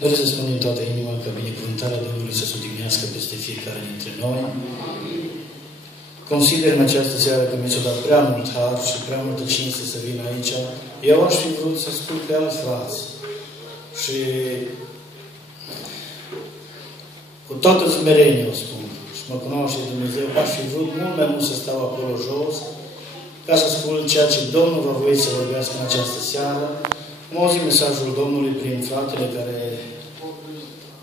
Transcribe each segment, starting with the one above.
Doresc să spun din toată inima că binecuvântarea Domnului să se odihnească peste fiecare dintre noi. Consider în această seară că mi s-a dat prea mult har și prea multă cinste să vin aici. Eu aș fi vrut să spun pe alți frați. Și cu toată smerenia o spun. Și mă cunoaște Dumnezeu, aș fi vrut mult mai mult să stau acolo jos, ca să spun ceea ce Domnul va voi să vorbească în această seară. Am auzit mesajul Domnului prin fratele care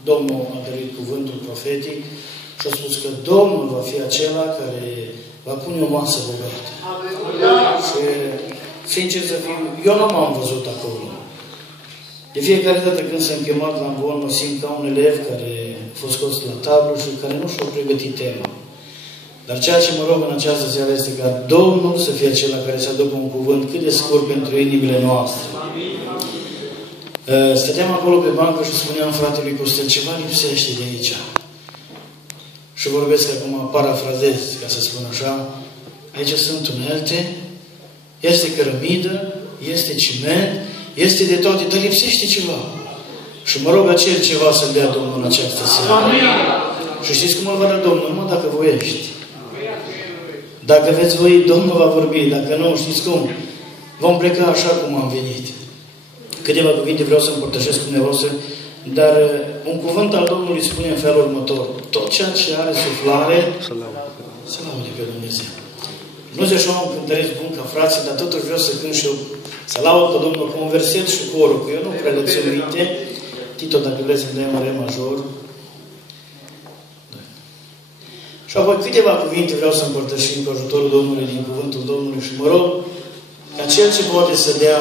Domnul a dăruit cuvântul profetic și a spus că Domnul va fi acela care va pune o masă bogată. Și, sincer să fiu, eu nu m-am văzut acolo. De fiecare dată când sunt chemat la învon, mă simt ca un elev care a fost scos la tablă și care nu și-a pregătit tema. Dar ceea ce mă rog în această seară este ca Domnul să fie acela care să aducă un cuvânt cât de scurt pentru inimile noastre. Stăteam acolo pe bancă și spuneam fratelui Costel, ceva lipsește de aici. Și vorbesc acum, parafrazez, ca să spun așa. Aici sunt unelte, este cărămidă, este ciment, este de toate, dar lipsește ceva. Și mă rog acel ceva să-l dea Domnul în această seară. Și știți cum îl va da Domnul? Numai dacă voiești. Dacă veți voi, Domnul va vorbi. Dacă nu, știți cum? Vom pleca așa cum am venit. Câteva cuvinte vreau să împărtășesc cu dumneavoastră, dar un cuvânt al Domnului spune în felul următor. Tot ceea ce are suflare, să laude pe Dumnezeu. Nu zic așa un cântăresc bun ca frații, dar totuși vreau să cânt și eu, să laud pe Domnul cu un verset și cu orul, că eu nu prea le țin minte. Tito, dacă vreți să-mi dai în re major. Și apoi câteva cuvinte vreau să împărtășim cu ajutorul Domnului din cuvântul Domnului și mă rog ca Cel ce poate să dea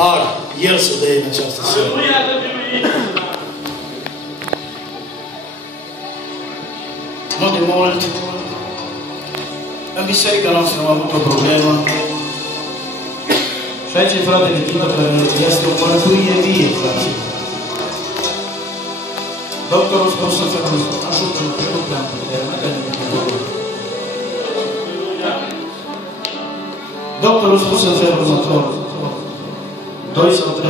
har, El să dea în această seară. Nu de mult, în biserica noastră am avut o problemă și aici e fratele Tito, care este o mărturie vie, frate. Doctorul spus să fie ajută-mă, că nu prea am putere, mai dă-ne Doctorul spus în felul următor. 2 sau 3%.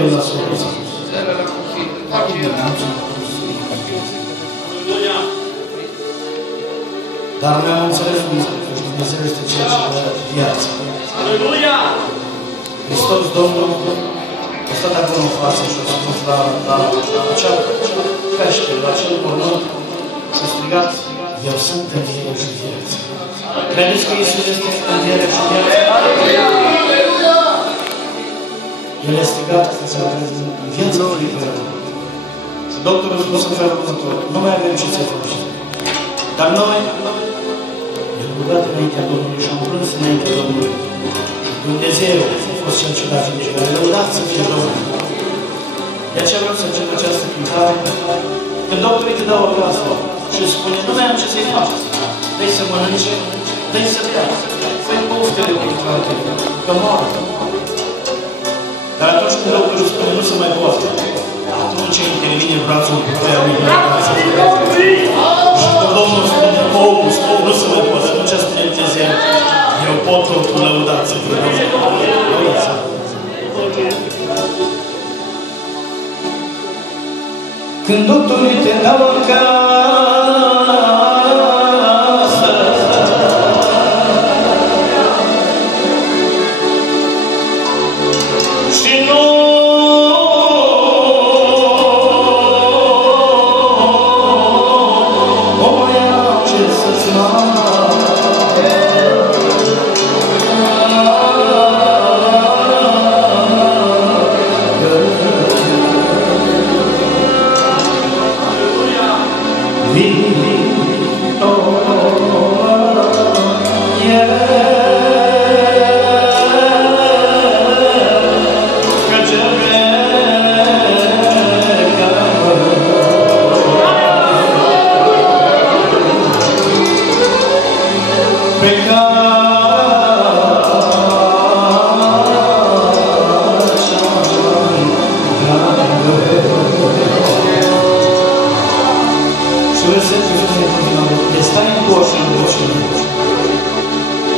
Dar noi am înțeles că Dumnezeu este Cel ce dă viață. Hristos Domnul a stat acolo în față și a spus la acea peșteră, la acel mormânt și a strigat: Eu sunt înviere și viață. Credeți că Iisus este înviere și viață? El a strigat să viață liberă. Și doctorul a spus în felul următor: Nu mai avem ce să facem. Dar noi ne-am rugat înaintea Domnului și am plâns înaintea Domnului. Dumnezeu a fost Cel ce da vindecare. Lăudați să fie Domnul. De aceea vreau să încep această cântare. Când doctorii te dau acasă și spune: Nu mai am ce să-i faci. Dă-i să mănânce, dă-i să bea. Fă-i poftele cu frate, că moară. Dar atunci când doctorul spune: Nu se mai poate, atunci intervine brațul puterea lui în acasă. Și când Domnul spune: Omul spune: Nu se mai poate, atunci spune Dumnezeu: Eu pot totul, lăudați să fie Dumnezeu. Când doctorii te dau acasă și nu o mai am ce să-ți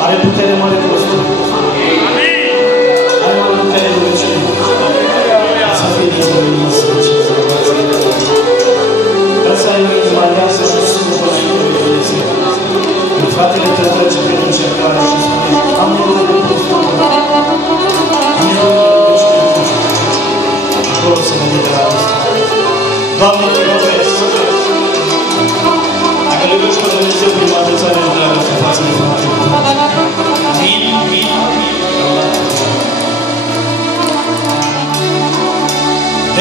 are putere mare de Gospod. Are mare putere de Dumnezeu. Să fie Dumnezeu.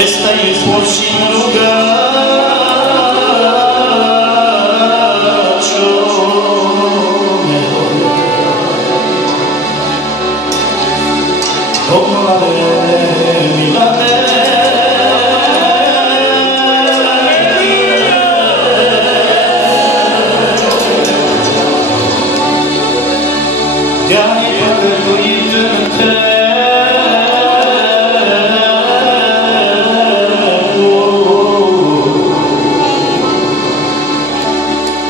Esta e fost și în rugăciune. Domnul are milate. De-ai păcătuit între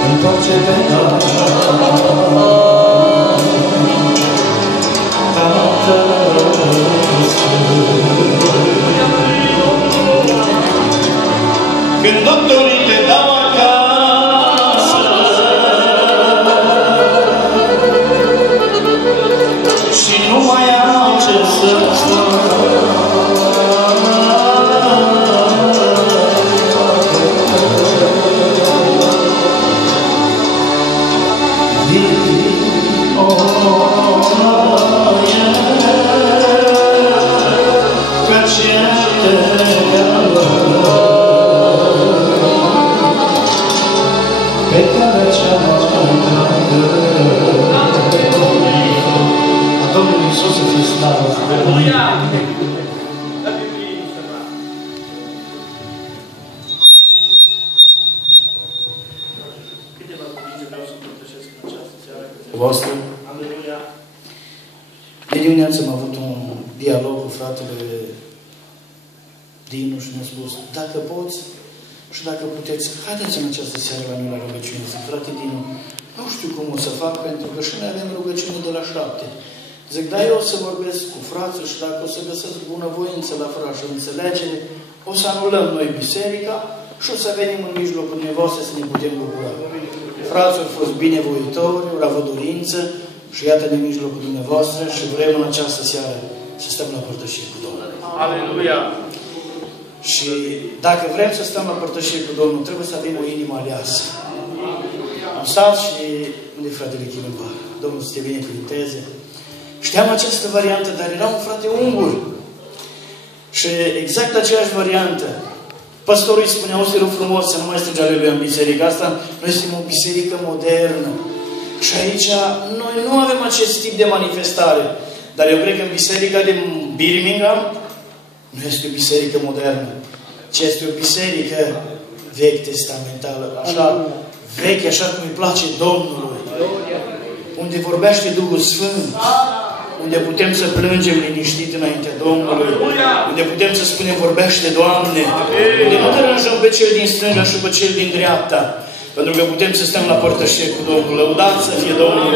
întoarce-te când doctorii te dau acasă și nu mai am ce să-ți Domnul Iisus să fie slavă. Aleluia! Câteva cuvinte vreau să împărtășesc în această seară. Voastră. Aleluia! De dimineață am avut un dialog cu fratele Dinu și mi-a spus, dacă poți și dacă puteți, haideți în această seară la noi la rugăciune. Zic, frate Dinu, nu știu cum o să fac, pentru că și noi avem rugăciune de la 7. Zic, da, eu o să vorbesc cu frații și dacă o să găsesc bunăvoință la frați și înțelegere, o să anulăm noi biserica și o să venim în mijlocul dumneavoastră să ne putem bucura. Frații au fost binevoitori, au avut dorință și iată-ne în mijlocul dumneavoastră și vrem în această seară să stăm la părtășie cu Domnul. Aleluia! Și dacă vrem să stăm la părtășie cu Domnul, trebuie să avem o inimă aleasă. Am stat și unde fratele Chilumba, Domnul să te binecuvinteze. Știam această variantă, dar era un frate ungur. Și exact aceeași variantă. Păstorul îi spunea, o să rog frumos să nu mai strânge aleluia în biserica asta. Noi suntem o biserică modernă. Și aici noi nu avem acest tip de manifestare. Dar eu cred că în biserica de Birmingham nu este o biserică modernă, ci este o biserică vechi testamentală, așa, veche, așa cum îi place Domnului, unde vorbește Duhul Sfânt, unde putem să plângem liniștit înaintea Domnului, unde putem să spunem, vorbește, Doamne, unde nu deranjăm pe cel din stânga și pe cel din dreapta, pentru că putem să stăm la părtășie cu Domnul. Lăudat să fie Domnul!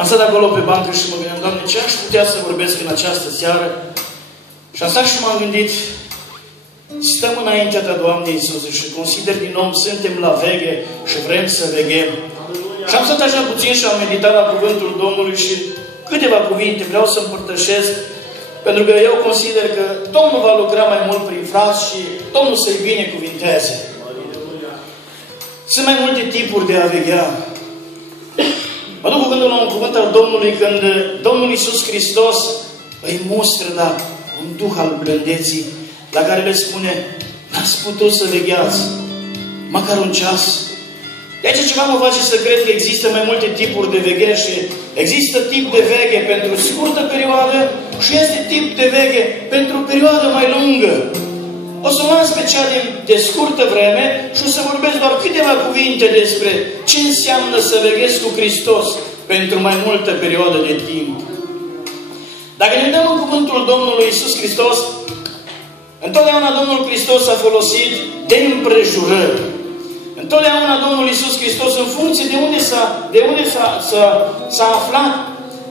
Am stat acolo pe bancă și mă gândeam, Doamne, ce aș putea să vorbesc în această seară? Și am stat și m-am gândit, stăm înaintea Ta, Doamne Iisuse, și consider din nou, suntem la veghe și vrem să veghem. Și am stat așa puțin și am meditat la cuvântul Domnului și câteva cuvinte vreau să împărtășesc, pentru că eu consider că Domnul va lucra mai mult prin frați și Domnul să-i binecuvinteze. Sunt mai multe tipuri de a veghea. Mă duc cu gândul la un cuvânt al Domnului când Domnul Iisus Hristos îi mustră, da, un duh al blândeții, la care le spune, n-ați putut să vegheați măcar un ceas. De aceea ceva mă face să cred că există mai multe tipuri de veghe și există tip de veghe pentru scurtă perioadă și este tip de veghe pentru o perioadă mai lungă. O să luăm special de scurtă vreme și o să vorbesc doar câteva cuvinte despre ce înseamnă să veghezi cu Hristos pentru mai multă perioadă de timp. Dacă ne uităm în cuvântul Domnului Iisus Hristos, întotdeauna Domnul Hristos a folosit de împrejurări. Întotdeauna Domnul Iisus Hristos, în funcție de unde s-a aflat,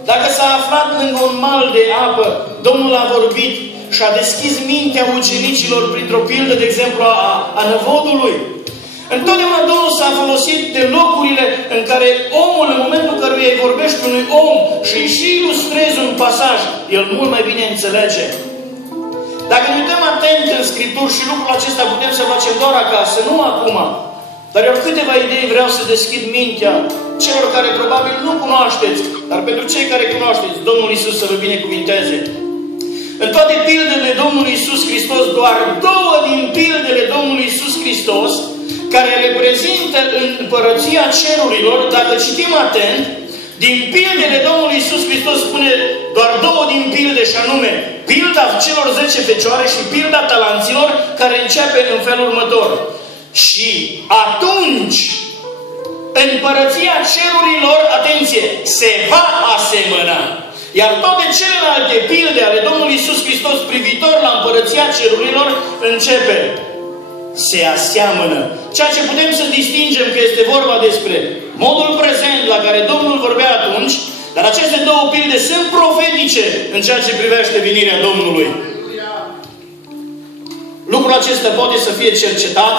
dacă s-a aflat lângă un mal de apă, Domnul a vorbit și a deschis mintea ucenicilor printr-o pildă, de exemplu, a năvodului. Întotdeauna Domnul s-a folosit de locurile în care omul, în momentul în care îi vorbești unui om și îi și ilustrezi un pasaj, el mult mai bine înțelege. Dacă ne uităm atent în Scripturi și lucrul acesta putem să facem doar acasă, nu acum, dar eu câteva idei vreau să deschid mintea celor care probabil nu cunoașteți, dar pentru cei care cunoașteți, Domnul Iisus să vă binecuvinteze. În toate pildele Domnului Iisus Hristos, doar 2 din pildele Domnului Iisus Hristos, care reprezintă împărăția cerurilor, dacă citim atent, din pildele Domnului Iisus Hristos spune doar 2 din pilde, și anume pilda celor 10 fecioare și pilda talanților, care începe în felul următor. Și atunci împărăția cerurilor, atenție, se va asemăna. Iar toate celelalte pilde ale Domnului Iisus Hristos privitor la împărăția cerurilor începe. Se aseamănă. Ceea ce putem să distingem că este vorba despre modul prezent la care Domnul vorbea atunci, dar aceste 2 pilde sunt profetice în ceea ce privește venirea Domnului. Lucrul acesta poate să fie cercetat.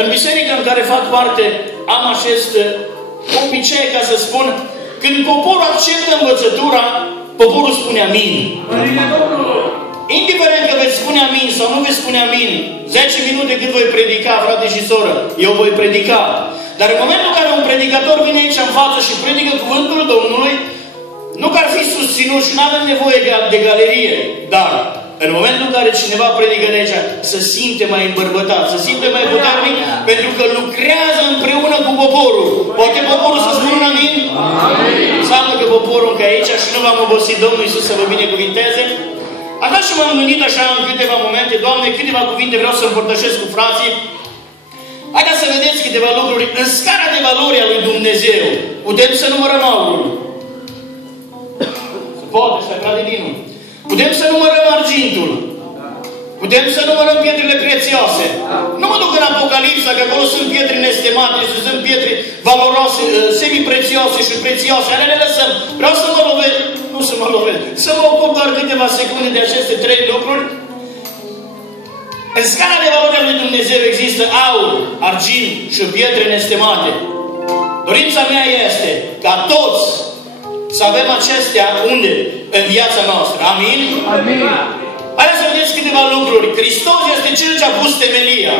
În biserica în care fac parte am acest obicei, ca să spun, când poporul acceptă învățătura, poporul spune amin. Indiferent că veți spune amin sau nu veți spune amin, 10 minute cât voi predica, frate și soră, eu voi predica. Dar în momentul în care un predicator vine aici în față și predică cuvântul Domnului, nu că ar fi susținut și nu avem nevoie de galerie, dar în momentul în care cineva predică de aici, să simte mai îmbărbătat, să simte mai puternic, pentru că lucrează împreună cu poporul. Poate poporul să spună un amin? Amin. Înseamnă că poporul încă aici și nu v-am obosit Domnul Iisus să vă binecuvinteze. Așa și m-am gândit așa în câteva momente, Doamne, câteva cuvinte vreau să împărtășesc cu frații. Haideți să vedeți câteva lucruri. În scara de valori a lui Dumnezeu, putem să numărăm aurul. Se poate, ăsta e Pradinul. Putem să numărăm argintul. Putem să numărăm pietrele prețioase. Nu mă duc în Apocalipsa, că acolo sunt pietre nestemate, sunt pietre valoroase, semi-prețioase și prețioase. Ale le lăsăm. Vreau să mă lovesc, nu să mă lovesc, să mă ocup doar câteva secunde de aceste 3 lucruri. În scala de valori a lui Dumnezeu există aur, argint și pietre nestemate. Dorința mea este ca toți să avem acestea unde? În viața noastră. Amin? Amin. Haideți să vedeți câteva lucruri. Hristos este Cel ce a pus temelia.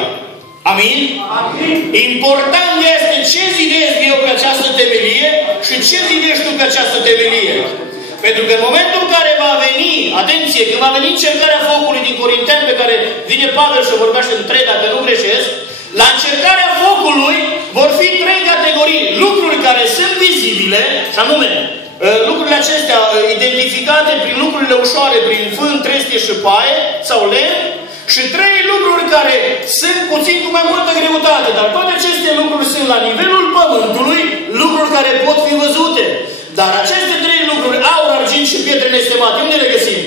Amin? Amin. Important este ce zidesc eu pe această temelie și ce zidești tu pe această temelie. Pentru că în momentul în care va veni, atenție, când va veni încercarea focului din Corinteni, pe care vine Pavel și vorbește în 3, dacă nu greșesc, la încercarea focului vor fi 3 categorii. Lucruri care sunt vizibile, și anume, lucrurile acestea identificate prin lucrurile ușoare, prin fân, trestie și paie sau lemn, și 3 lucruri care sunt puțin cu mai multă greutate, dar toate aceste lucruri sunt la nivelul pământului, lucruri care pot fi văzute. Dar aceste 3 lucruri, aur, argint și pietre nestemate, unde le găsim?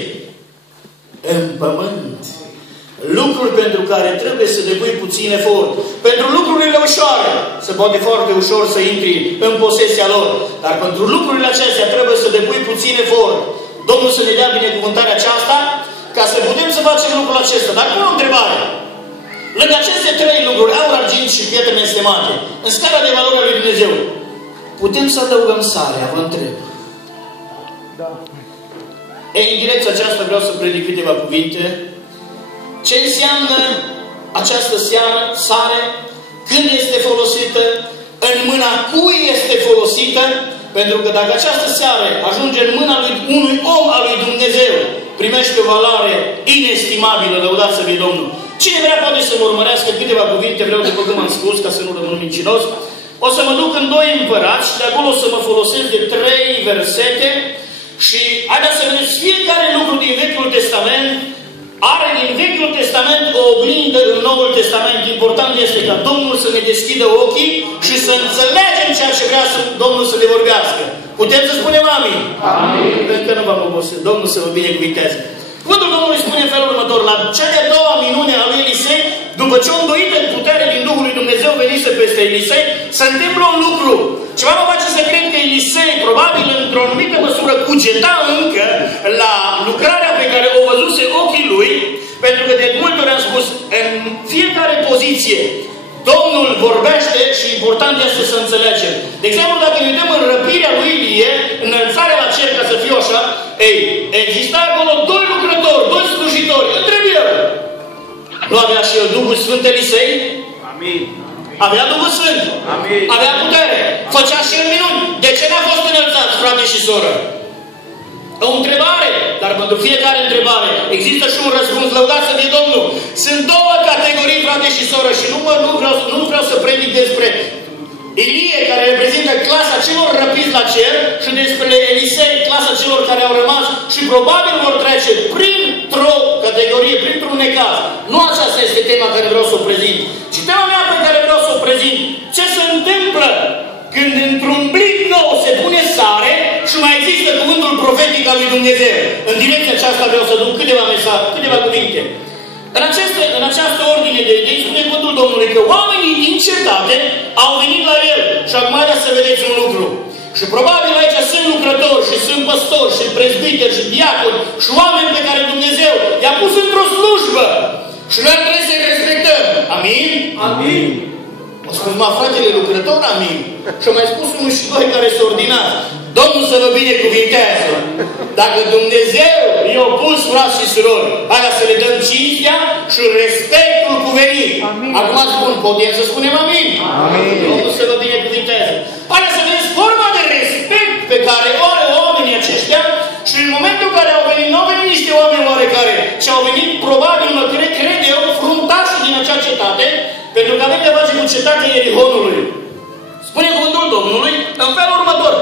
În pământ. Lucruri pentru care trebuie să depui puțin efort. Pentru lucrurile ușoare, se poate foarte ușor să intri în posesia lor. Dar pentru lucrurile acestea trebuie să depui puțin efort. Domnul să ne dea binecuvântarea aceasta, ca să putem să facem lucrul acesta. Dar pun o întrebare. Lângă aceste 3 lucruri, aur, argint și pietre nestemate, în scara de valoare a lui Dumnezeu, putem să adăugăm sarea, vă întreb. Da. Ei, în direcția aceasta vreau să predic câteva cuvinte. Ce înseamnă această sare? Când este folosită? În mâna cui este folosită? Pentru că dacă această sare ajunge în mâna unui om al lui Dumnezeu, primește o valoare inestimabilă, lăudați să fie Domnul. Cine vrea poate să mă urmărească câteva cuvinte, vreau după cum am spus, ca să nu rămân mincinos. O să mă duc în 2 Împărați și de acolo o să mă folosesc de 3 versete și haideți să vedeți, fiecare lucru din Vechiul Testament are din Vechiul Testament o oglindă în Noul Testament. Important este ca Domnul să ne deschidă ochii și să înțelegem ceea ce vrea Domnul să ne vorbească. Putem să spunem amin? Amin. Încă nu v-am obosit. Domnul să vă binecuvinteze. Cuvântul Domnului spune în felul următor. La cea de-a 2-a minune a lui Elisei, după ce o îndoită în putere din Duhul lui Dumnezeu venise peste Elisei, se întâmplă un lucru. Ceva mă face să cred că Elisei, probabil într-o anumită măsură, cugeta încă la lucrarea pe care o văzuse ochii lui, pentru că de multe ori am spus, în fiecare poziție, Domnul vorbește și important este să înțelegem. De exemplu, dacă ne uităm în răpirea lui Ilie, înălțarea la cer, ca să fiu așa, ei, exista acolo 2 lucrători, 2 slujitori, întreb el. Nu avea și el Duhul Sfânt Elisei? Amin. Avea Duhul Sfânt. Amin. Avea putere. Făcea și el minuni. De ce n-a fost înălțat, frate și soră? O întrebare, dar pentru fiecare întrebare există și un răspuns. Lăudat să fie Domnul. Sunt două categorii, frate și soră, și nu vreau să predic despre Ilie, care reprezintă clasa celor răpiți la cer, și despre Elisei, clasa celor care au rămas și probabil vor trece printr-o categorie, printr-un necaz. Nu aceasta este tema care vreau să o prezint, ci tema mea pe care vreau să o prezint. Ce se întâmplă când într-un blic nou se pune sare și mai există cuvântul profetic al lui Dumnezeu? În direcția aceasta vreau să duc câteva cuvinte. În această ordine de idei spune cuvântul Domnului că oamenii din cetate au venit la el. Și acum haideți să vedeți un lucru. Și probabil aici sunt lucrători și sunt păstori și prezbiteri și diaconi și oameni pe care Dumnezeu i-a pus într-o slujbă. Și noi trebuie să-i respectăm. Amin? Amin. Mă spus, fratele lucrător, amin. Și mai spus unul și doi care s-au ordinat. Domnul să vă binecuvintează. Dacă Dumnezeu i-a pus, frați și surori, hai să le dăm cinstea și respectul cuvenit. Acum spun, putem să spunem amin? Amin. Domnul să vă binecuvintează. Hai să vedeți forma de respect pe care o are oamenii aceștia și în momentul în care au venit, nu au venit niște oameni oarecare, ci au venit, probabil, cred eu, fruntașii din acea cetate, pentru că avem de face cu cetatea Ierihonului. Spune cuvântul Domnului în felul următor.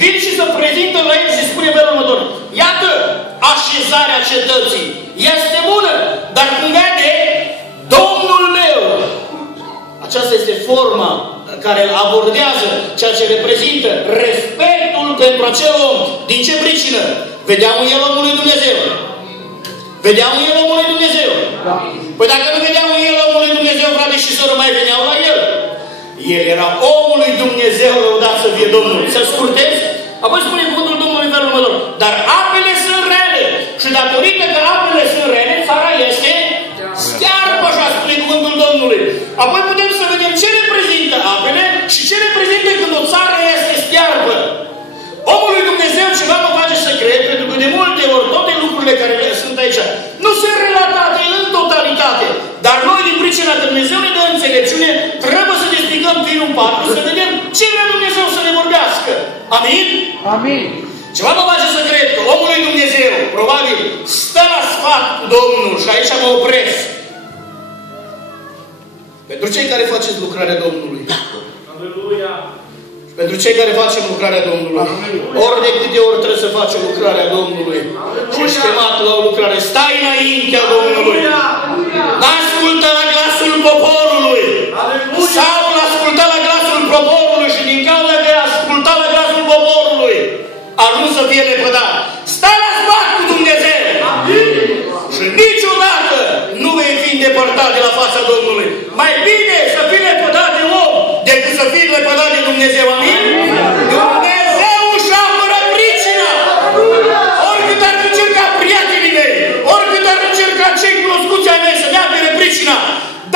Vin și se prezintă la el și spune în felul următor. Iată, așezarea cetății este bună, dar cum vede, Domnul meu. Aceasta este forma care abordează ceea ce reprezintă respectul pentru acel om. Din ce pricină? Vedeam în el omul lui Dumnezeu. Vedeam în el omul lui Dumnezeu. Păi dacă nu vedeam în el omul lui Dumnezeu, frate și soră, mai veneau la el. El era omul lui Dumnezeu, lăudat să fie Domnul. Să scurtez? Apoi spune cuvântul Domnului în felul următor. Dar apele sunt rele. Și datorită că apele sunt rele, țara este stearpă, așa spune cuvântul Domnului. Apoi putem să vedem ce reprezintă apele și ce reprezintă când o țară este stearpă. Omul lui Dumnezeu ceva mă face să cred, pentru că de multe ori toate lucrurile care sunt aici nu sunt relatate în totalitate. Dar noi, din pricina că Dumnezeu ne dă înțelepciune, trebuie să despicăm firul 4, să vedem ce vrea Dumnezeu să ne vorbească. Amin? Amin. Ceva mă face să cred că omul lui Dumnezeu, probabil, stă la sfat cu Domnul și aici mă opresc. Pentru cei care faceți lucrarea Domnului. Aleluia! Pentru cei care facem lucrarea Domnului. Ori de câte ori trebuie să facem lucrarea Domnului. Și ești chemat la o lucrare. Stai înaintea Domnului. N-ascultă la glasul poporului. Saul ascultă la glasul poporului și din cauza că asculta la glasul poporului, a ajuns să fie lepădat. Stai la sfat cu Dumnezeu. Și niciodată nu vei fi îndepărtat de la fața Domnului. Mai bine să fii lepădat de om decât să fii lepădat de Dumnezeu. Amin? Dumnezeu își apără pricina. Oricât ar încerca prietenii mei, oricât ar încerca cei cunoscuți ai mei să-mi apere pricina,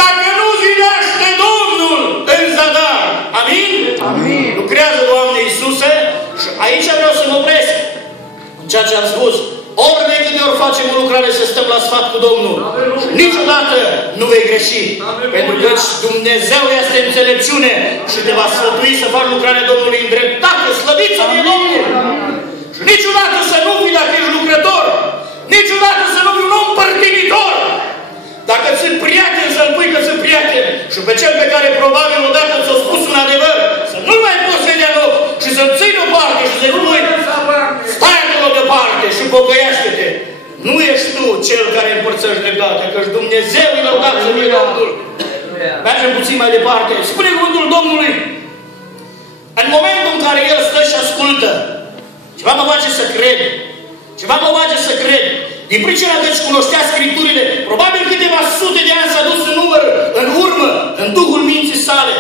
dacă nu zidește Domnul în zadar. Amin? Amin. Lucrează, Doamne Iisuse, și aici vreau să mă opresc în ceea ce am spus. Ori de câte ori facem o lucrare să stăm la sfat cu Domnul. Niciodată nu vei greși. Pentru că Dumnezeu este înțelepciune și te va sfătui să faci lucrarea Domnului în dreptate, slăvit să fie Domnul. Și niciodată să nu fii, dacă ești lucrător, niciodată să nu fii un om părtinitor. Dacă sunt prieten, să-l pui că sunt prieten. Și pe cel pe care probabil odată ți-a spus un adevăr, să nu-l mai poți vedea loc și să-l ții deoparte și să-i spui, stai acolo deoparte și pocăiește-te. Nu ești tu cel care împărțești dreptate, că-și Dumnezeu îi lăudat să fie Domnul. Mergem puțin mai departe. Spune cuvântul Domnului. În momentul în care El stă și ascultă, ceva mă face să cred. Ceva mă face să cred. Din pricina că își cunoștea Scripturile, probabil câteva sute de ani s-a dus în urmă, în Duhul minții sale.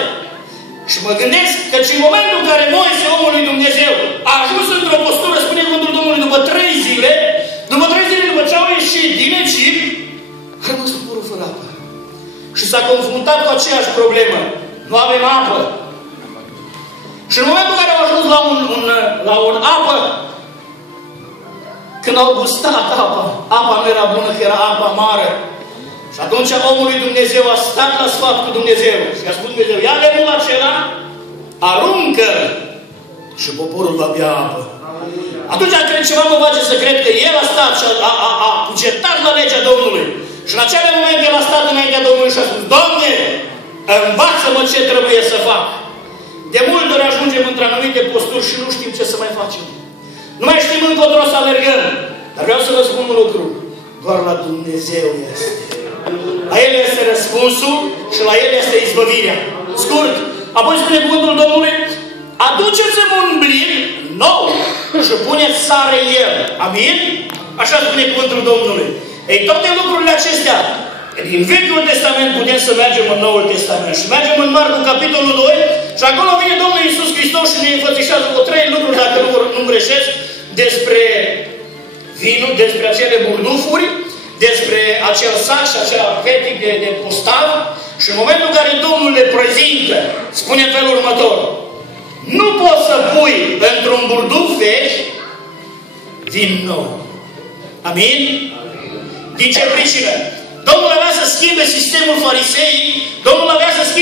Și mă gândesc că în momentul în care Moise, omul lui Dumnezeu, a ajuns într-o postură, spune cuvântul Domnului, după 3 zile, după ce au ieșit din Egipt, a rămas poporul fără apă. Și s-a confruntat cu aceeași problemă. Nu avem apă. Și în momentul în care au ajuns la un apă, când au gustat apa nu era bună, că era apa amară. Și atunci omul lui Dumnezeu a stat la sfat cu Dumnezeu și a spus Dumnezeu, ia lemnul acela, aruncă și poporul va bea apă. Atunci cred ceva mă face să cred că el a stat și a cugetat la legea Domnului. Și în acele momente el a stat înaintea Domnului și a spus, Doamne, învață-mă ce trebuie să fac. De multe ori ajungem într-anumite posturi și nu știm ce să mai facem. Nu mai știm încotro să alergăm. Dar vreau să vă spun un lucru. Doar la Dumnezeu este. La El este răspunsul și la El este izbăvirea. Scurt. Apoi spune cuvântul Domnului, aduceți-mi un blin nou și puneți sare în el. Amin? Așa spune cuvântul Domnului. Ei, toate lucrurile acestea, din Vechiul Testament putem să mergem în Noul Testament. Și mergem în Marcu, capitolul 2, și acolo vine Domnul Iisus Hristos și ne înfățișează cu 3 lucruri, dacă nu greșesc, despre vinul, despre acele burdufuri, despre acel sac și acel fetic de postav. Și în momentul în care Domnul le prezintă, spune în felul următor, nu poți să pui într-un burduf vechi vin nou. Amin? Din ce pricină? Domnul avea să schimbe sistemul fariseii, Domnul avea să schimbe